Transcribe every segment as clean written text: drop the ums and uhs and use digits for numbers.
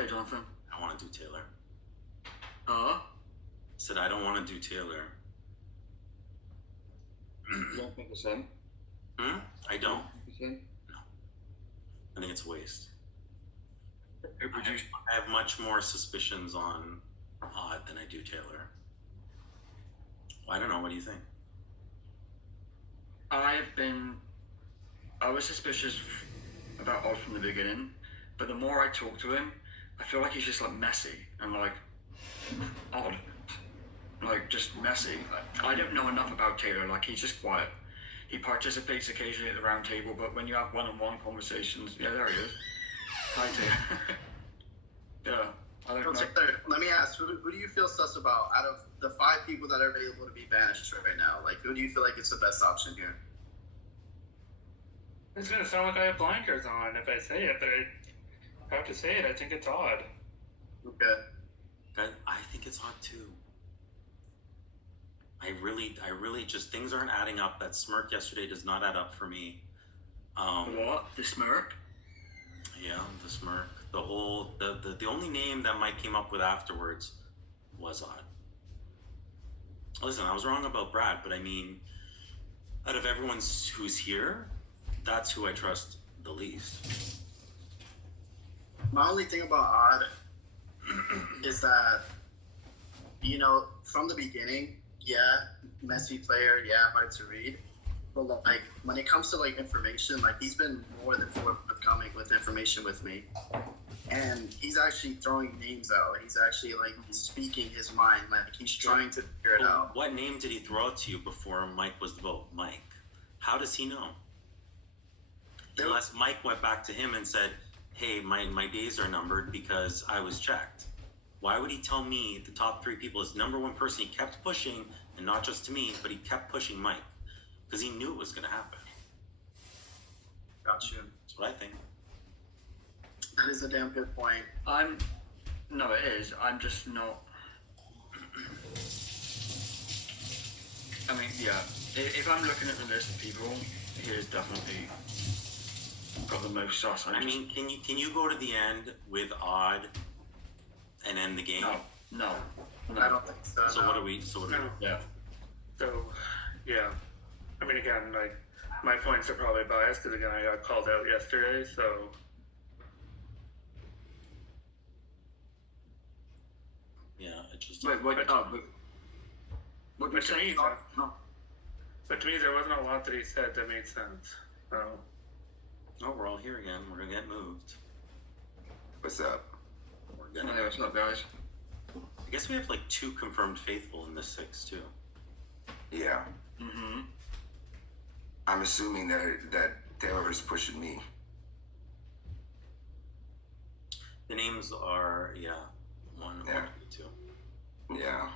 say, Jonathan? I want to do Taylor. Said I don't want to do Taylor. You don't think the same? I don't. The same? No. I think it's a waste. I have much more suspicions on Odd than I do Taylor. Well, I don't know. What do you think? I was suspicious about Odd from the beginning, but the more I talk to him, I feel like he's just like messy and like odd. Like just messy. I don't know enough about Taylor. Like he's just quiet. He participates occasionally at the round table, but when you have one-on-one conversations, yeah, there he is. Hi, Taylor. Yeah, I don't know. Let me ask, who do you feel sus about out of the 5 people that are able to be banished right now? Like, who do you feel like is the best option here? It's gonna sound like I have blinkers on if I say it, but I have to say it. I think it's Odd. Okay. I think it's Odd too. I really just, things aren't adding up. That smirk yesterday does not add up for me. What? The smirk? Yeah, the smirk. The only name that Mike came up with afterwards was Odd. Listen, I was wrong about Brad, but I mean, out of everyone who's here, that's who I trust the least. My only thing about Odd is that, you know, from the beginning, yeah, messy player, yeah, hard to read. But like when it comes to like information, like he's been more than forthcoming with information with me, and he's actually throwing names out. He's actually like speaking his mind, like he's trying to figure it out. What name did he throw out to you before Mike was the vote? Mike. How does he know? Unless Mike went back to him and said, "Hey, my days are numbered because I was checked." Why would he tell me the top 3 people is number 1 person? He kept pushing, and not just to me, but he kept pushing Mike because he knew it was going to happen. Got you. That's what I think. That is a damn good point. No, it is. I'm just not. I mean, yeah. If I'm looking at the list of people, he is definitely got the most sauce. I mean, can you go to the end with Odd and end the game? No. I don't think so. So what do we? Yeah. So, yeah. I mean, again, like my points are probably biased because again, I got called out yesterday, so. Yeah, it just. Wait, what you're saying? No. But to me, there wasn't a lot that he said that made sense. Oh, we're all here again. We're gonna get moved. What's up? We're gonna. Hey, what's up, guys? I guess we have like 2 confirmed faithful in this 6 too. Yeah. Mm-hmm. I'm assuming that Taylor is pushing me. The names are 1, Yeah. 2. Yeah.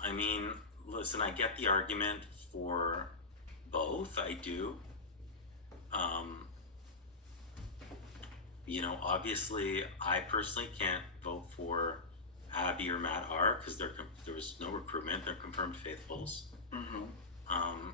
I mean, listen, I get the argument for both. I do. You know, obviously, I personally can't vote for Abby or Matt R because there was no recruitment. They're confirmed faithfuls. Mm-hmm.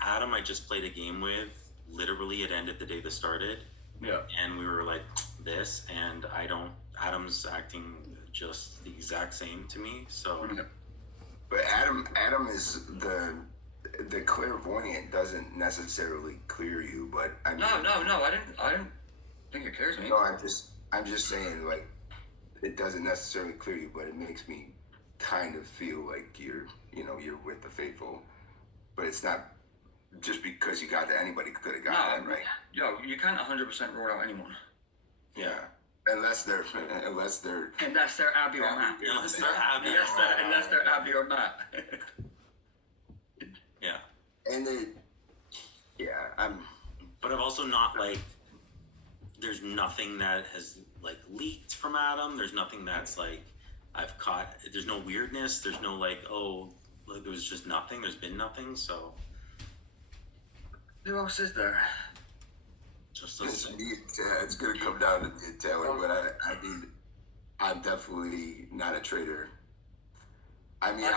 Adam, I just played a game with. Literally, it ended the day this started. Yeah. And we were like this, and Adam's acting just the exact same to me. So. Yeah. But Adam is the clairvoyant doesn't necessarily clear you, but I mean. No. I didn't think it cares me. No, I'm just saying, like, it doesn't necessarily clear you, but it makes me kind of feel like you're with the faithful. But it's not just because you got that. Anybody could have got that, right? Yo, you can't 100% rule out anyone. Yeah. Unless they're Abby or Matt. Unless they're Abby. Unless they're Abby or Matt. Yeah. And But I've also not like. There's nothing that has like leaked from Adam. There's nothing that's like I've caught. There's no weirdness. There's no like like, there was just nothing. There's been nothing. So Who else is there? just it's gonna come down to me and Taylor, but I mean, I'm definitely not a traitor. I mean,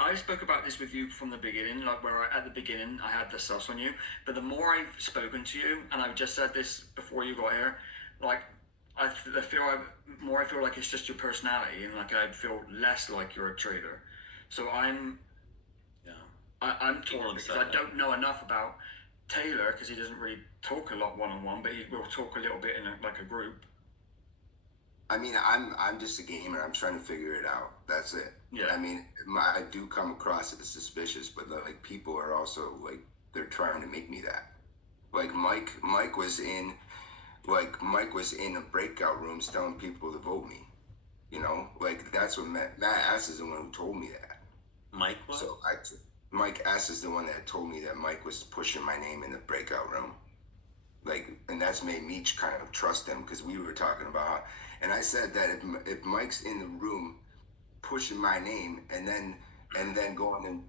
I spoke about this with you from the beginning, like at the beginning I had the sus on you, but the more I've spoken to you, and I've just said this before you got here, like I feel I feel like it's just your personality, and like I feel less like you're a traitor. So Yeah. I'm People torn have because said I that. don't know enough about Taylor because he doesn't really talk a lot one on one, but he will talk a little bit in like a group. I mean, I'm just a gamer. I'm trying to figure it out. That's it. Yeah. I mean, I do come across as suspicious, but like people are also like they're trying to make me that. Like Mike was in a breakout rooms telling people to vote me. You know, like that's what Matt S is the one who told me that. Mike was. So Mike S is the one that told me that Mike was pushing my name in the breakout room. Like, and that's made me kind of trust him because we were talking about, and I said that if Mike's in the room pushing my name and then going and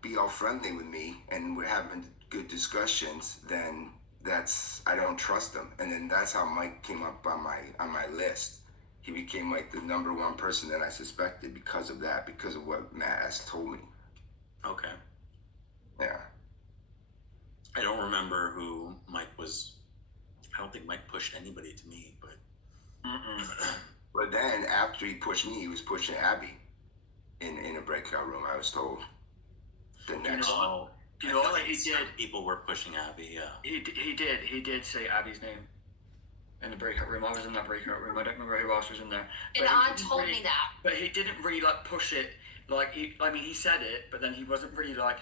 be all friendly with me and we're having good discussions, then that's I don't trust him. And then that's how Mike came up on my list. He became like the number one person that I suspected because of that, because of what Matt has told me. Okay. Yeah. I don't remember who Mike was. I don't think Mike pushed anybody to me, but But then after he pushed me, he was pushing Abby in a breakout room. I was told. The next one. oh, Do I you know feel what like he some did? people were pushing Abby. Yeah. He did say Abby's name in the breakout room. I was in that breakout room. I don't remember who else was in there. And he Odd didn't told me that. But he didn't really like push it. Like he said it, but then he wasn't really like.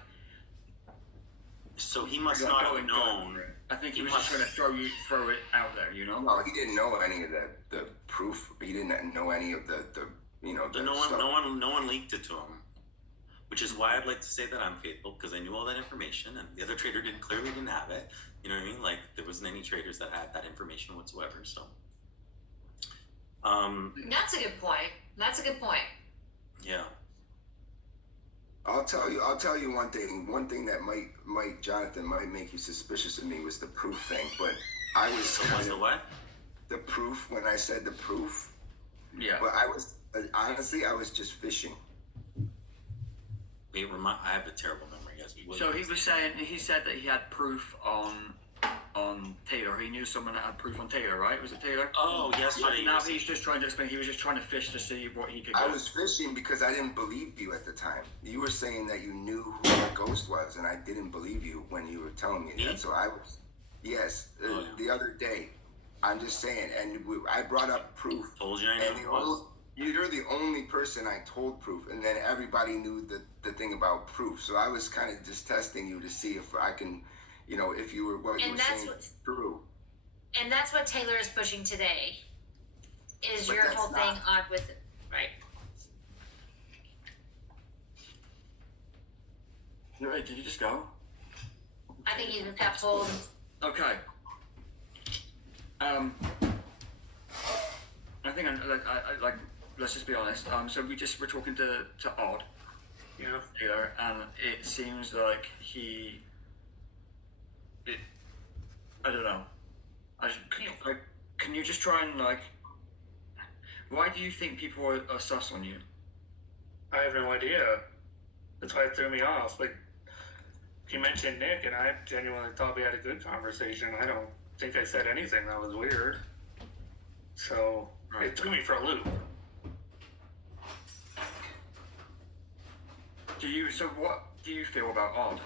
So he must like, not have going known. for it. I think he He was just must- trying to throw it out there, you know. No, he didn't know any of the proof. He didn't know any of the you know the No stuff. one leaked it to him. Which is why I'd like to say that I'm faithful because I knew all that information, and the other trader clearly didn't have it. You know what I mean? Like there wasn't any traders that had that information whatsoever. So, That's a good point. That's a good point. yeah. I'll tell you one thing. One thing that Jonathan might make you suspicious of me was the proof thing. But I was So what's the what? the proof when I said the proof. Yeah. But I was honestly I was just fishing. Wait, I have a terrible memory, guys. So he said that he had proof on Taylor. He knew someone that had proof on Taylor, right? Was it Taylor? Oh, yesterday. Now he's just trying to explain. He was just trying to fish to see what he could get. I was fishing because I didn't believe you at the time. You were saying that you knew who the ghost was, and I didn't believe you when you were telling me Me? that. So I was, yes, Oh, yeah. the other day. I'm just saying, and I brought up proof. Told you I knew And who it was. you're the only person I told proof, and then everybody knew the thing about proof. So I was kind of just testing you to see if I can, you know, if you were what you And were that's saying what- true. And that's what Taylor is pushing today. Is But your that's whole not- thing odd with it, right? Wait, did you just go? I think you just got pulled. Okay. I think I like. Let's just be honest. So we're talking to Odd Yeah. Taylor, and it seems like I don't know. Can you just try and like? Why do you think people are sus on you? I have no idea. That's why it threw me off. Like, he mentioned Nick, and I genuinely thought we had a good conversation. I don't think I said anything that was weird. So, Right. it threw me for a loop. So what do you feel about Odd?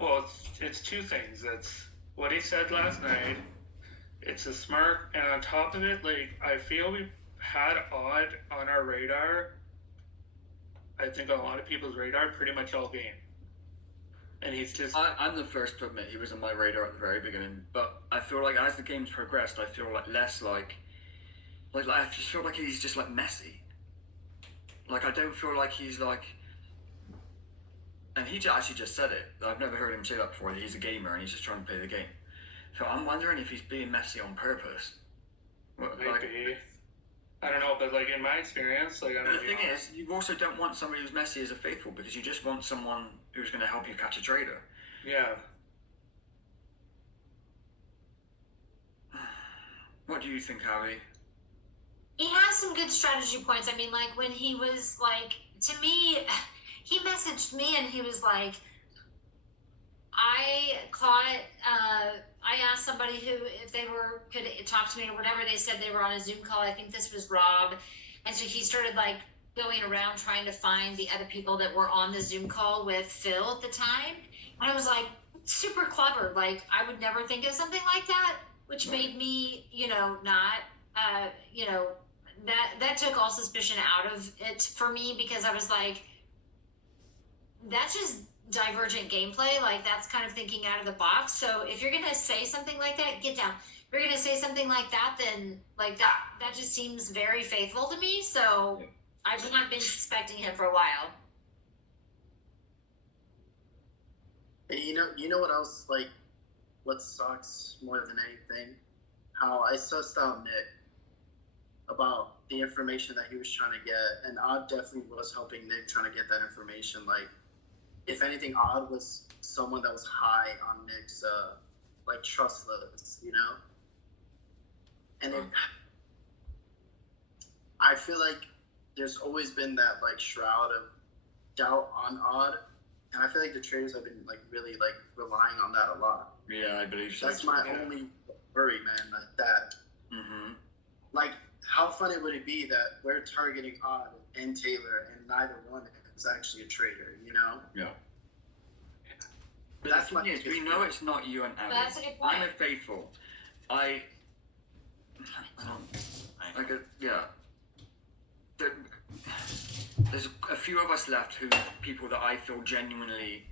Well, it's two things. It's what he said last night. It's a smirk, and on top of it, like, I feel we've had Odd on our radar. I think on a lot of people's radar pretty much all game. And he's just I'm the first to admit he was on my radar at the very beginning, but I feel like as the game's progressed, I feel like less like I just feel like he's just like messy. Like I don't feel like he's like, and he actually just said it. I've never heard him say that before. That he's a gamer and he's just trying to play the game. So I'm wondering if he's being messy on purpose. maybe. I don't know, but like in my experience, like I But don't the thing is, you also don't want somebody who's messy as a faithful because you just want someone who's going to help you catch a trader. yeah. What do you think, Harry? He has some good strategy points. I mean, like when he was like, to me, he messaged me and he was like, I caught. I asked somebody who, if they could talk to me or whatever. They said they were on a Zoom call. I think this was Rob, and so he started like going around trying to find the other people that were on the Zoom call with Phil at the time. And I was like, super clever. Like I would never think of something like that, which made me, not, that took all suspicion out of it for me because I was like, that's just divergent gameplay. Like that's kind of thinking out of the box. So if you're gonna say something like that, get down. If you're gonna say something like that, then like that just seems very faithful to me. So I've not been suspecting him for a while. And you know what else? Like, what sucks more than anything? How I sussed out Nick about the information that he was trying to get, and Odd definitely was helping Nick trying to get that information. Like, if anything, Odd was someone that was high on Nick's like trust list, And I feel like there's always been that like shroud of doubt on Odd, and I feel like the Traitors have been like really like relying on that a lot. Yeah, I believe so. That's my only worry, man. That Mm-hmm. like, how funny would it be that we're targeting Odd and Taylor, and neither one is actually a traitor? Yeah. But That's the thing my is, we know it's not you and Abby. That's a good point. I'm a faithful. I don't. Like, yeah. There's a few of us left who people that I feel genuinely,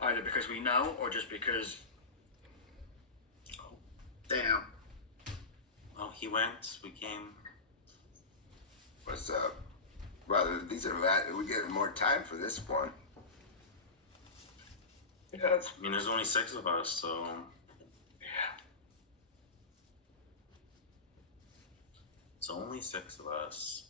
either because we know or just because. Damn. Well, he went. We came. What's up? Brother, these are we're getting more time for this one. Yeah, I mean, there's only 6 of us, so it's only 6 of us.